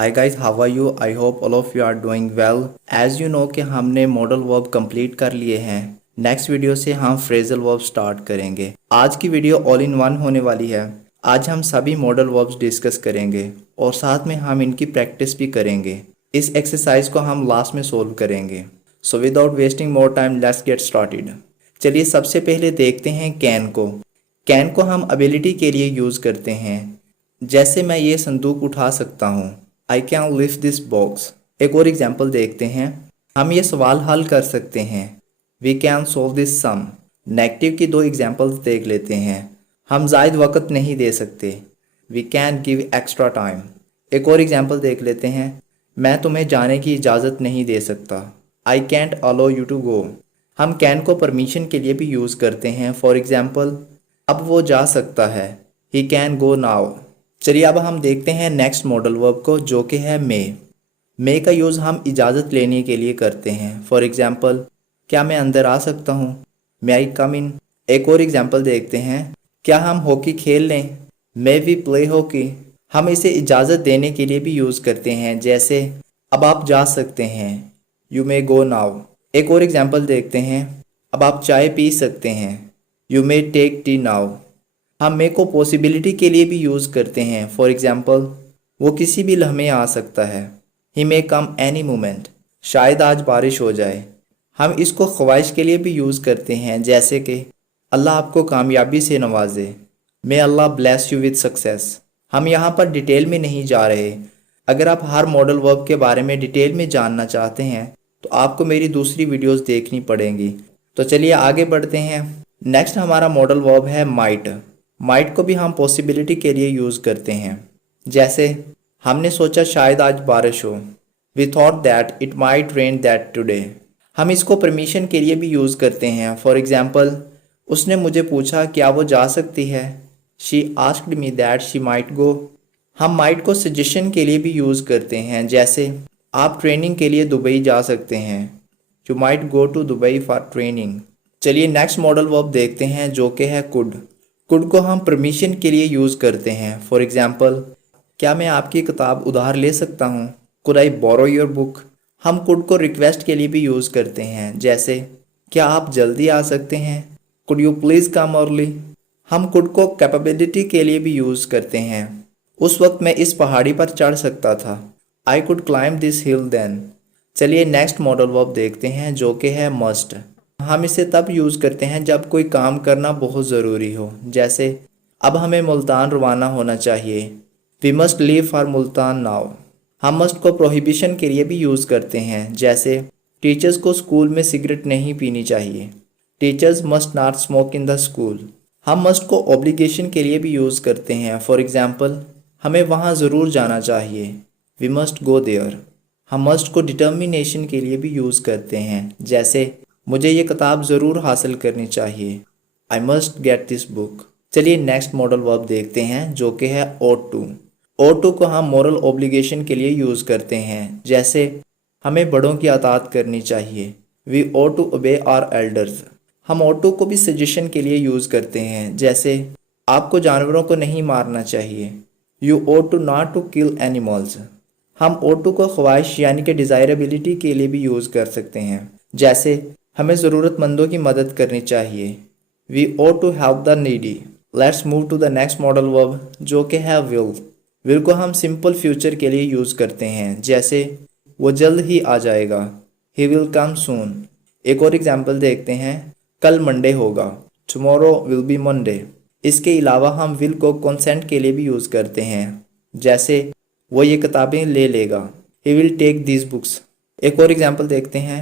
Hi guys, how are you? I hope all of you are doing well. As you know कि हमने modal verb complete कर लिए हैं। Next video से हम फ्रेजल वर्ब स्टार्ट करेंगे। आज की वीडियो ऑल इन वन होने वाली है। आज हम सभी मॉडल वर्ब्स डिस्कस करेंगे और साथ में हम इनकी प्रैक्टिस भी करेंगे। इस एक्सरसाइज को हम लास्ट में सोल्व करेंगे। So without wasting more time let's get started. चलिए सबसे पहले देखते हैं कैन को। कैन को हम एबिलिटी के लिए यूज़ करते हैं। जैसे मैं ये संदूक उठा सकता हूँ, I can lift this box. एक और एग्जाम्पल देखते हैं। हम ये सवाल हल कर सकते हैं, we can solve this sum. Negative की दो एग्जाम्पल्स देख लेते हैं। हम जायद वक्त नहीं दे सकते, we can give extra time. एक और एग्जाम्पल देख लेते हैं, मैं तुम्हें जाने की इजाज़त नहीं दे सकता, I can't allow you to go. हम कैन को परमिशन के लिए भी यूज़ करते हैं। फॉर एग्जाम्पल, अब वो जा सकता है, ही कैन गो नाउ। चलिए अब हम देखते हैं नेक्स्ट मॉडल वर्ब को, जो कि है मे का यूज़ हम इजाज़त लेने के लिए करते हैं। फॉर एग्जाम्पल, क्या मैं अंदर आ सकता हूँ, मे आई कम इन। एक और एग्जाम्पल देखते हैं, क्या हम हॉकी खेल लें, मे वी प्ले हॉकी। हम इसे इजाज़त देने के लिए भी यूज़ करते हैं। जैसे अब आप जा सकते हैं, यू मे गो नाउ। एक और एग्जाम्पल देखते हैं, अब आप चाय पी सकते हैं, you may take tea now. हम मे को पॉसिबिलिटी के लिए भी यूज़ करते हैं। फॉर एग्जाम्पल, वो किसी भी लम्हे आ सकता है, ही मे कम एनी मोमेंट। शायद आज बारिश हो जाए। हम इसको ख्वाहिश के लिए भी यूज़ करते हैं। जैसे कि अल्लाह आपको कामयाबी से नवाजे, मे अल्लाह ब्लेस यू विद सक्सेस। हम यहाँ पर डिटेल में नहीं जा रहे। अगर आप हर मॉडल वर्ब के बारे में डिटेल में जानना चाहते हैं तो आपको मेरी दूसरी वीडियोस देखनी पड़ेंगी। तो चलिए आगे बढ़ते हैं। नेक्स्ट हमारा मॉडल वर्ब है माइट। माइट को भी हम पॉसिबिलिटी के लिए यूज़ करते हैं। जैसे हमने सोचा शायद आज बारिश हो, we thought that it might rain that today. हम इसको परमिशन के लिए भी यूज़ करते हैं। फॉर एग्जाम्पल, उसने मुझे पूछा क्या वो जा सकती है, she asked me that she might go. हम माइट को सजेशन के लिए भी यूज़ करते हैं। जैसे आप ट्रेनिंग के लिए दुबई जा सकते हैं, you might go to Dubai for training. चलिए नेक्स्ट मॉडल वर्ब देखते हैं, जो कि है कुड। कुड को हम परमिशन के लिए यूज़ करते हैं। फॉर एग्जाम्पल, क्या मैं आपकी किताब उधार ले सकता हूँ, could I borrow your book. हम कुड को रिक्वेस्ट के लिए भी यूज़ करते हैं। जैसे क्या आप जल्दी आ सकते हैं, could you please come early. हम कुड को कैपेबिलिटी के लिए भी यूज़ करते हैं। उस वक्त मैं इस पहाड़ी पर चढ़ सकता था, I could climb this hill then. चलिए नेक्स्ट मॉडल वर्ब देखते हैं, जो कि है मस्ट। हम इसे तब यूज़ करते हैं जब कोई काम करना बहुत ज़रूरी हो। जैसे अब हमें मुल्तान रवाना होना चाहिए, we must leave for Multan now. हम मस्ट को प्रोहिबिशन के लिए भी यूज़ करते हैं। जैसे टीचर्स को स्कूल में सिगरेट नहीं पीनी चाहिए, teachers must not smoke in the school. हम मस्ट को ऑब्लिगेशन के लिए भी यूज़ करते हैं। फॉर एग्जाम्पल, हमें वहाँ ज़रूर जाना चाहिए, वी मस्ट गो देयर। हम मस्ट को डिटर्मिनेशन के लिए भी यूज़ करते हैं। जैसे मुझे ये किताब ज़रूर हासिल करनी चाहिए, I must get this book. चलिए नेक्स्ट मॉडल वर्ब देखते हैं, जो कि है ought to। ought to को हम मॉरल ऑब्लिगेशन के लिए यूज़ करते हैं। जैसे हमें बड़ों की अताअत करनी चाहिए, we ought to obey our elders। हम ought to को भी सजेशन के लिए यूज़ करते हैं। जैसे आपको जानवरों को नहीं मारना चाहिए, you ought to not to kill animals। हम ought to को ख्वाहिश यानी कि डिज़ायरेबिलिटी के लिए भी यूज़ कर सकते हैं। जैसे हमें ज़रूरतमंदों की मदद करनी चाहिए, we ought to help the needy। Let's move to the next model verb, जो कि है विल। विल को हम सिंपल फ्यूचर के लिए यूज़ करते हैं। जैसे वो जल्द ही आ जाएगा, ही विल कम सून। एक और एग्जाम्पल देखते हैं, कल मंडे होगा, टुमारो विल बी मंडे। इसके अलावा हम विल को कंसेंट के लिए भी यूज़ करते हैं। जैसे वो ये किताबें ले लेगा, he will take these books. एक और एग्जाम्पल देखते हैं,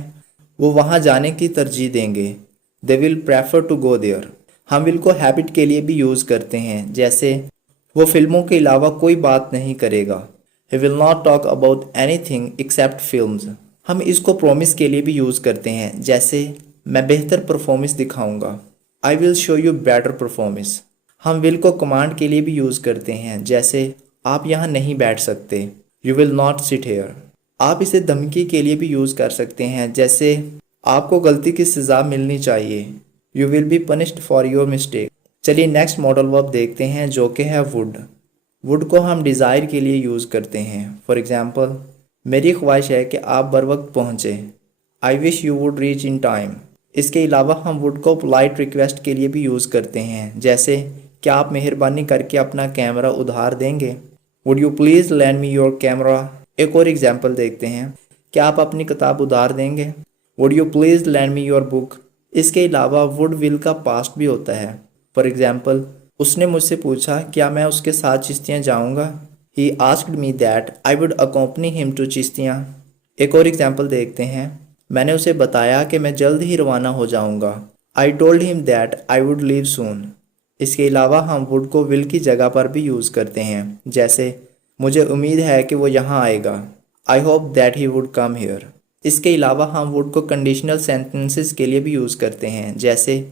वो वहाँ जाने की तरजीह देंगे, they will prefer to go there. हम विल को हैबिट के लिए भी यूज़ करते हैं। जैसे वो फिल्मों के अलावा कोई बात नहीं करेगा, he will not talk about anything accept films. हम इसको प्रॉमिस के लिए भी यूज़ करते हैं। जैसे मैं बेहतर परफॉर्मेंस दिखाऊंगा, I will show you better performance. हम विल को कमांड के लिए भी यूज़ करते हैं। जैसे आप यहाँ नहीं बैठ सकते, you will not sit here. आप इसे धमकी के लिए भी यूज़ कर सकते हैं। जैसे आपको गलती की सज़ा मिलनी चाहिए, you will be punished for your mistake. चलिए नेक्स्ट मॉडल वर्ब देखते हैं, जो कि है वुड। वुड को हम डिज़ायर के लिए यूज़ करते हैं। फॉर एग्ज़ाम्पल, मेरी ख्वाहिश है कि आप बर वक्त पहुँचें। I wish you would reach in time. इसके अलावा हम वुड को पोलाइट रिक्वेस्ट के लिए भी यूज़ करते हैं, जैसे क्या आप मेहरबानी करके अपना कैमरा उधार देंगे। Would you please land me your camera. एक और एग्जाम्पल देखते हैं, क्या आप अपनी किताब उधार देंगे। Would you please land me your book. इसके अलावा वुड विल का पास्ट भी होता है। फॉर एग्जाम्पल, उसने मुझसे पूछा क्या मैं उसके साथ चिश्तियाँ जाऊँगा। He asked me that I would accompany him to Chishtian. एक और एग्जाम्पल देखते हैं, मैंने उसे बताया कि मैं जल्द ही रवाना हो जाऊँगा। I told him that I would leave soon. इसके अलावा हम वुड को विल की जगह पर भी यूज़ करते हैं, जैसे मुझे उम्मीद है कि वो यहाँ आएगा। I hope that he would come here. इसके अलावा हम वुड को कंडीशनल सेंटेंसेस के लिए भी यूज़ करते हैं, जैसे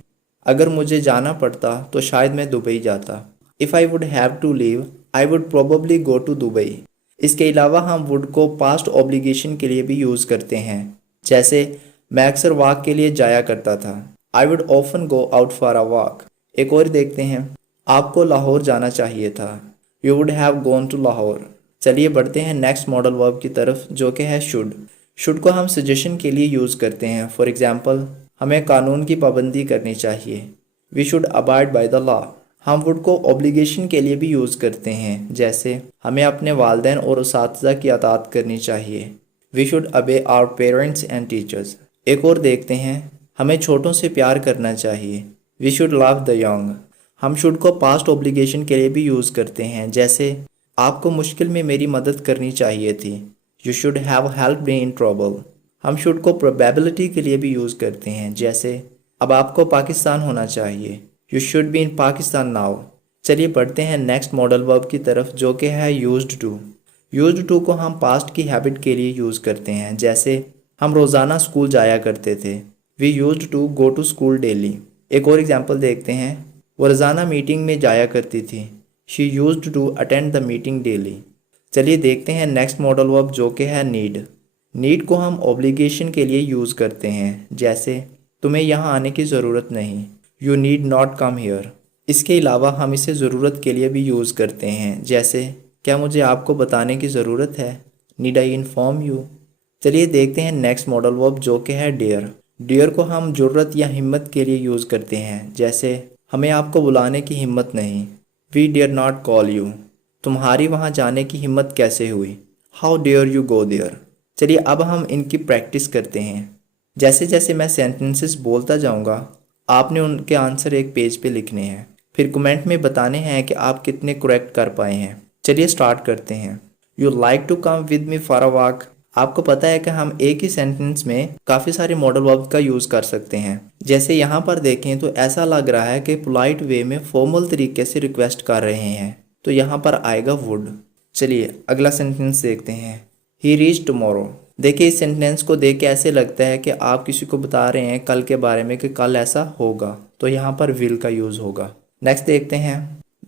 अगर मुझे जाना पड़ता तो शायद मैं दुबई जाता। If I would have to leave I would probably go to Dubai. इसके अलावा हम वुड को पास्ट ऑब्लिगेशन के लिए भी यूज़ करते हैं, जैसे मैं अक्सर वॉक के लिए जाया करता था। I would often go out for a walk. एक और देखते हैं, आपको लाहौर जाना चाहिए था। You would have gone to Lahore. चलिए बढ़ते हैं नेक्स्ट मॉडल वर्ब की तरफ, जो कि है शुड। शुड को हम सजेशन के लिए यूज़ करते हैं। फॉर एग्जाम्पल, हमें कानून की पाबंदी करनी चाहिए। We should abide by the law. हम वुड को ऑब्लिगेशन के लिए भी यूज़ करते हैं, जैसे हमें अपने वालिदैन और उसातिज़ा की अताअत करनी चाहिए। वी शुड अबे आवर पेरेंट्स एंड टीचर्स। एक और देखते हैं, हमें छोटों से प्यार करना चाहिए। We should love the young. हम शुड को पास्ट ऑब्लिगेशन के लिए भी यूज़ करते हैं, जैसे आपको मुश्किल में मेरी मदद करनी चाहिए थी। You should have help me in trouble. हम शुड को प्रोबेबिलिटी के लिए भी यूज़ करते हैं, जैसे अब आपको पाकिस्तान होना चाहिए। You should be in Pakistan now. चलिए बढ़ते हैं नेक्स्ट मॉडल वर्ब की तरफ, जो कि है यूज्ड टू। यूज्ड टू को हम पास्ट की हैबिट के लिए यूज़ करते हैं, जैसे हम रोज़ाना स्कूल जाया करते थे। We used to go to school daily. एक और एग्जाम्पल देखते हैं, वो रोज़ाना मीटिंग में जाया करती थी। She used to attend the meeting daily. चलिए देखते हैं नेक्स्ट मॉडल वर्ब, जो कि है नीड। नीड को हम ऑब्लिगेशन के लिए यूज़ करते हैं, जैसे तुम्हें यहाँ आने की ज़रूरत नहीं। You need not come here. इसके अलावा हम इसे ज़रूरत के लिए भी यूज़ करते हैं, जैसे क्या मुझे आपको बताने की ज़रूरत है। Need I inform you. चलिए देखते हैं नेक्स्ट मॉडल वर्ब, जो कि है डेयर। डेयर को हम ज़रूरत या हिम्मत के लिए यूज़ करते हैं, जैसे हमें आपको बुलाने की हिम्मत नहीं। We dare not call you. तुम्हारी वहाँ जाने की हिम्मत कैसे हुई। How dare you go there. चलिए अब हम इनकी प्रैक्टिस करते हैं। जैसे जैसे मैं सेंटेंसेस बोलता जाऊँगा, आपने उनके आंसर एक पेज पे लिखने हैं, फिर कमेंट में बताने हैं कि आप कितने करेक्ट कर पाए हैं। चलिए स्टार्ट करते हैं। You like to come with me for a walk. आपको पता है कि हम एक ही सेंटेंस में काफ़ी सारे मॉडल वर्ब का यूज़ कर सकते हैं। जैसे यहाँ पर देखें तो ऐसा लग रहा है कि पोलाइट वे में फॉर्मल तरीके से रिक्वेस्ट कर रहे हैं, तो यहाँ पर आएगा वुड। चलिए अगला सेंटेंस देखते हैं, ही रीच टुमारो। देखिए इस सेंटेंस को देख के ऐसे लगता है कि आप किसी को बता रहे हैं कल के बारे में कि कल ऐसा होगा, तो यहाँ पर विल का यूज़ होगा। नेक्स्ट देखते हैं,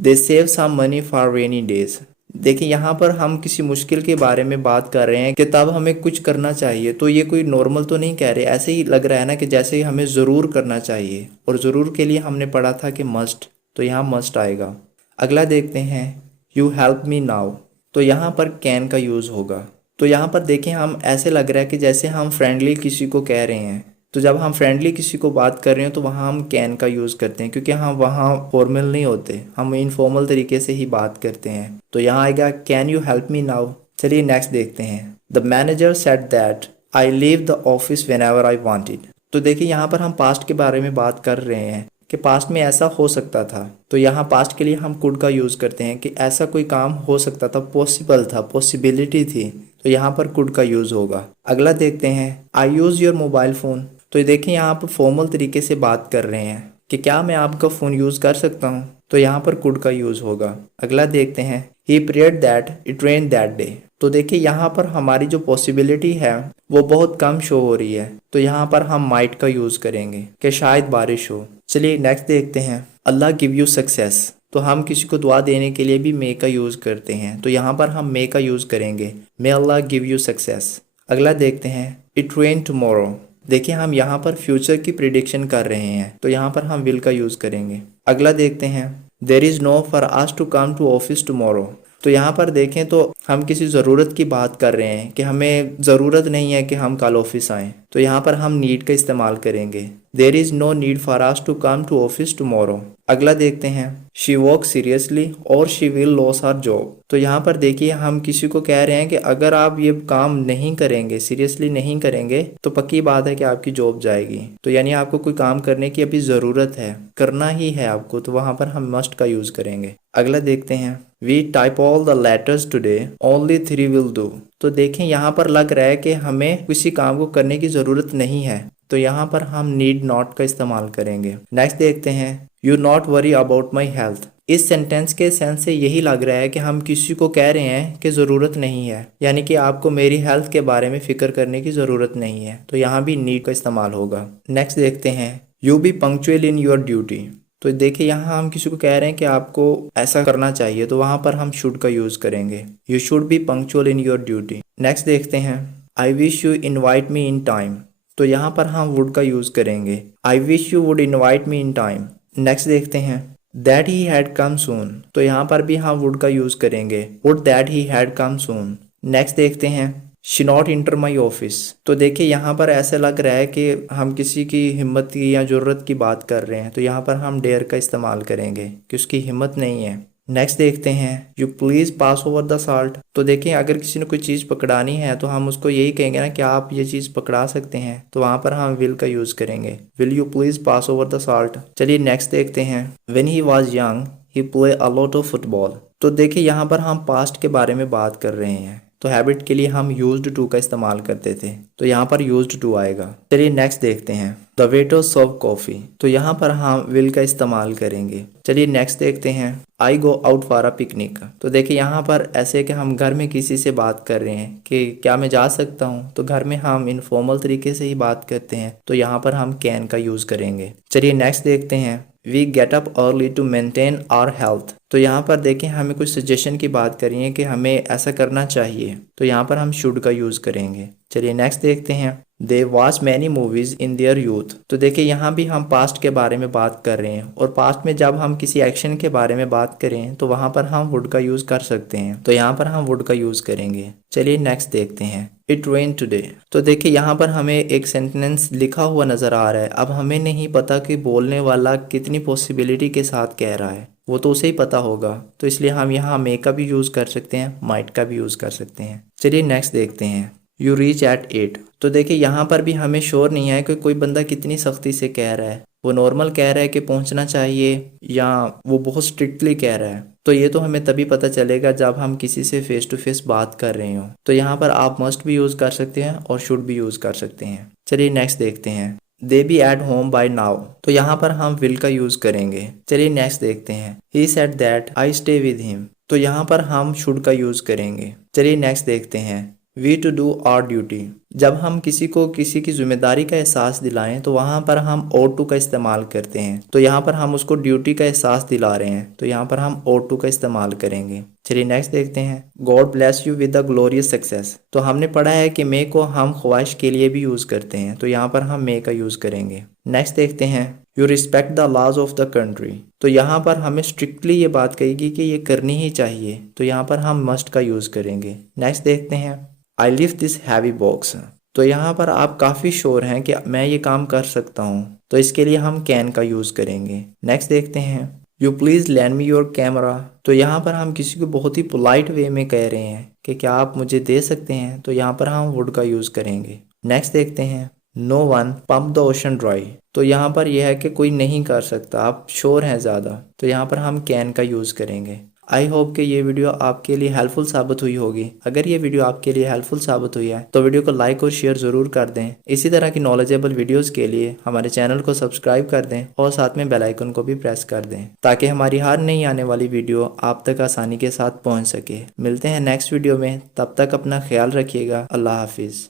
they save some money for rainy days. देखिए यहाँ पर हम किसी मुश्किल के बारे में बात कर रहे हैं कि तब हमें कुछ करना चाहिए, तो ये कोई नॉर्मल तो नहीं कह रहे, ऐसे ही लग रहा है ना कि जैसे हमें ज़रूर करना चाहिए, और ज़रूर के लिए हमने पढ़ा था कि मस्ट, तो यहाँ मस्ट आएगा। अगला देखते हैं, यू हेल्प मी नाउ। तो यहाँ पर कैन का यूज़ होगा। तो यहाँ पर देखें हम ऐसे लग रहा है कि जैसे हम फ्रेंडली किसी को कह रहे हैं, तो जब हम फ्रेंडली किसी को बात कर रहे हैं तो वहाँ हम कैन का यूज़ करते हैं, क्योंकि हम वहाँ फॉर्मल नहीं होते, हम इनफॉर्मल तरीके से ही बात करते हैं। तो यहाँ आएगा can you help me now. चलिए नेक्स्ट देखते हैं, the manager said that I leave the office when ever I wanted. तो देखिए यहाँ पर हम पास्ट के बारे में बात कर रहे हैं कि पास्ट में ऐसा हो सकता था, तो यहाँ पास्ट के लिए हम कुड का यूज़ करते हैं कि ऐसा कोई काम हो सकता था, पॉसिबल था, पॉसिबिलिटी थी, तो यहाँ पर कुड का यूज़ होगा। अगला देखते हैं, आई यूज़ योर मोबाइल फ़ोन। तो देखिए यहाँ पर फॉर्मल तरीके से बात कर रहे हैं कि क्या मैं आपका फ़ोन यूज़ कर सकता हूँ, तो यहाँ पर कुड का यूज़ होगा। अगला देखते हैं, he prayed that it rain that day. तो देखिए यहाँ पर हमारी जो पॉसिबिलिटी है वो बहुत कम शो हो रही है, तो यहाँ पर हम माइट का यूज़ करेंगे कि शायद बारिश हो। चलिए नेक्स्ट देखते हैं, अल्लाह गिव यू सक्सेस। तो हम किसी को दुआ देने के लिए भी मे का यूज़ करते हैं, तो यहाँ पर हम मे का यूज़ करेंगे, मे अल्लाह गिव यू सक्सेस। अगला देखते हैं, इट रेन टुमारो। देखिए हम यहाँ पर फ्यूचर की प्रिडिक्शन कर रहे हैं, तो यहाँ पर हम विल का यूज़ करेंगे। अगला देखते हैं, there is no for us to come to office tomorrow. तो यहाँ पर देखें तो हम किसी ज़रूरत की बात कर रहे हैं कि हमें ज़रूरत नहीं है कि हम कल ऑफिस आएँ, तो यहाँ पर हम नीड का इस्तेमाल करेंगे। There is no need for us to come to office tomorrow. अगला देखते हैं, शी वर्क सीरियसली और she will lose her job. तो यहाँ पर देखिए हम किसी को कह रहे हैं कि अगर आप ये काम नहीं करेंगे, सीरियसली नहीं करेंगे, तो पक्की बात है कि आपकी जॉब जाएगी। तो यानी आपको कोई काम करने की अभी ज़रूरत है, करना ही है आपको, तो वहाँ पर हम मस्ट का यूज़ करेंगे। अगला देखते हैं, we type all the letters today only 3 will do. तो देखें यहाँ पर लग रहा है कि हमें किसी काम को करने की ज़रूरत नहीं है, तो यहाँ पर हम नीड नॉट का इस्तेमाल करेंगे। नेक्स्ट देखते हैं, you not worry about my health. इस सेंटेंस के सेंस से यही लग रहा है कि हम किसी को कह रहे हैं कि ज़रूरत नहीं है, यानी कि आपको मेरी हेल्थ के बारे में फ़िक्र करने की ज़रूरत नहीं है, तो यहाँ भी नीड का इस्तेमाल होगा। नेक्स्ट देखते हैं, you B punctual in your duty. तो देखिए यहाँ हम किसी को कह रहे हैं कि आपको ऐसा करना चाहिए, तो वहाँ पर हम शुड का यूज़ करेंगे। You should be punctual in your duty. Next देखते हैं, I wish you invite me in time. तो यहाँ पर हम वुड का यूज़ करेंगे, I wish you would invite me in time. Next देखते हैं, दैट ही हैड कम सून। तो यहाँ पर भी हम वुड का यूज़ करेंगे, would that he had come soon. Next देखते हैं, she not inter my office. तो देखिए यहाँ पर ऐसे लग रहा है कि हम किसी की हिम्मत की या ज़रूरत की बात कर रहे हैं, तो यहाँ पर हम डेयर का इस्तेमाल करेंगे कि उसकी हिम्मत नहीं है। नेक्स्ट देखते हैं, you please pass over the salt. तो देखिए अगर किसी ने कोई चीज़ पकड़ानी है तो हम उसको यही कहेंगे ना कि आप ये चीज़ पकड़ा सकते हैं, तो वहाँ पर हम विल का यूज़ करेंगे, will you please pass over the salt. चलिए नेक्स्ट देखते हैं, when he was young he play a lot of football. तो देखिए यहाँ पर हम पास्ट के बारे में बात कर रहे हैं, तो हैबिट के लिए हम यूज्ड टू का इस्तेमाल करते थे, तो यहाँ पर यूज्ड टू आएगा। चलिए नेक्स्ट देखते हैं, द वेटर सर्व कॉफ़ी। तो यहाँ पर हम विल का इस्तेमाल करेंगे। चलिए नेक्स्ट देखते हैं, I go out for a picnic. तो देखिए यहाँ पर ऐसे कि हम घर में किसी से बात कर रहे हैं कि क्या मैं जा सकता हूँ, तो घर में हम इनफॉर्मल तरीके से ही बात करते हैं, तो यहाँ पर हम कैन का यूज़ करेंगे। चलिए नेक्स्ट देखते हैं, we get up early to maintain our health. तो यहाँ पर देखें हमें कुछ सजेशन की बात करी है कि हमें ऐसा करना चाहिए, तो यहाँ पर हम शुड का यूज़ करेंगे। चलिए नेक्स्ट देखते हैं, they watch many movies in their youth. तो देखिए यहाँ भी हम पास्ट के बारे में बात कर रहे हैं, और पास्ट में जब हम किसी एक्शन के बारे में बात करें तो वहाँ पर हम वुड का यूज़ कर सकते हैं, तो यहाँ पर हम वुड का यूज़ करेंगे। चलिए नेक्स्ट देखते हैं, इट रेन टुडे। तो देखिए यहाँ पर हमें एक सेंटेंस लिखा हुआ नज़र आ रहा है, अब हमें नहीं पता कि बोलने वाला कितनी पॉसिबिलिटी के साथ कह रहा है, वो तो उसे ही पता होगा, तो इसलिए हम यहाँ मे का भी यूज़ कर सकते हैं, माइट का भी यूज़ कर सकते हैं। चलिए नेक्स्ट देखते हैं, यू रीच एट 8। तो देखिए यहाँ पर भी हमें श्योर नहीं है कि कोई बंदा कितनी सख्ती से कह रहा है, वो नॉर्मल कह रहा है कि पहुँचना चाहिए, या वो बहुत स्ट्रिक्टली कह रहा है। तो ये तो हमें तभी पता चलेगा जब हम किसी से फेस टू फेस बात कर रहे हो, तो यहाँ पर आप मस्ट भी यूज़ कर सकते हैं और शुड भी यूज़ कर सकते हैं। चलिए नेक्स्ट देखते हैं, they be at home by now. तो यहाँ पर हम विल का यूज़ करेंगे। चलिए नेक्स्ट देखते हैं, he said that I stay with him. तो यहाँ पर हम शुड का यूज़ करेंगे। चलिए नेक्स्ट देखते हैं, we to do our duty. जब हम किसी को किसी की जिम्मेदारी का एहसास दिलाएं तो वहाँ पर हम ought to का इस्तेमाल करते हैं, तो यहाँ पर हम उसको ड्यूटी का एहसास दिला रहे हैं, तो यहाँ पर हम ought to का इस्तेमाल करेंगे। चलिए नेक्स्ट देखते हैं, God bless you with the glorious success. तो हमने पढ़ा है कि मे को हम ख्वाहिश के लिए भी यूज़ करते हैं, तो यहाँ पर हम मे का यूज़ करेंगे। नेक्स्ट देखते हैं, you respect the laws of the country. तो यहाँ पर हमें स्ट्रिक्टली ये बात कहेगी कि ये करनी ही चाहिए, तो यहाँ पर हम मस्ट का यूज़ करेंगे। नेक्स्ट देखते हैं, आई लिफ्ट दिस हैवी बॉक्स। तो यहाँ पर आप काफ़ी श्योर हैं कि मैं ये काम कर सकता हूँ, तो इसके लिए हम कैन का यूज़ करेंगे। नेक्स्ट देखते हैं, you please land me your camera. तो यहाँ पर हम किसी को बहुत ही पोलाइट वे में कह रहे हैं कि क्या आप मुझे दे सकते हैं, तो यहाँ पर हम वुड का यूज़ करेंगे। नेक्स्ट देखते हैं, no one pump the ocean dry. तो यहाँ पर यह है कि कोई नहीं कर सकता, आप श्योर हैं ज़्यादा, तो यहाँ पर हम कैन का यूज़ करेंगे। आई होप कि ये वीडियो आपके लिए हेल्पफुल साबित हुई होगी। अगर ये वीडियो आपके लिए हेल्पफुल साबित हुई है तो वीडियो को लाइक और शेयर ज़रूर कर दें। इसी तरह की नॉलेजेबल वीडियोस के लिए हमारे चैनल को सब्सक्राइब कर दें और साथ में बेल आइकन को भी प्रेस कर दें, ताकि हमारी हर नई आने वाली वीडियो आप तक आसानी के साथ पहुँच सके। मिलते हैं नेक्स्ट वीडियो में, तब तक अपना ख्याल रखिएगा। अल्लाह हाफिज़।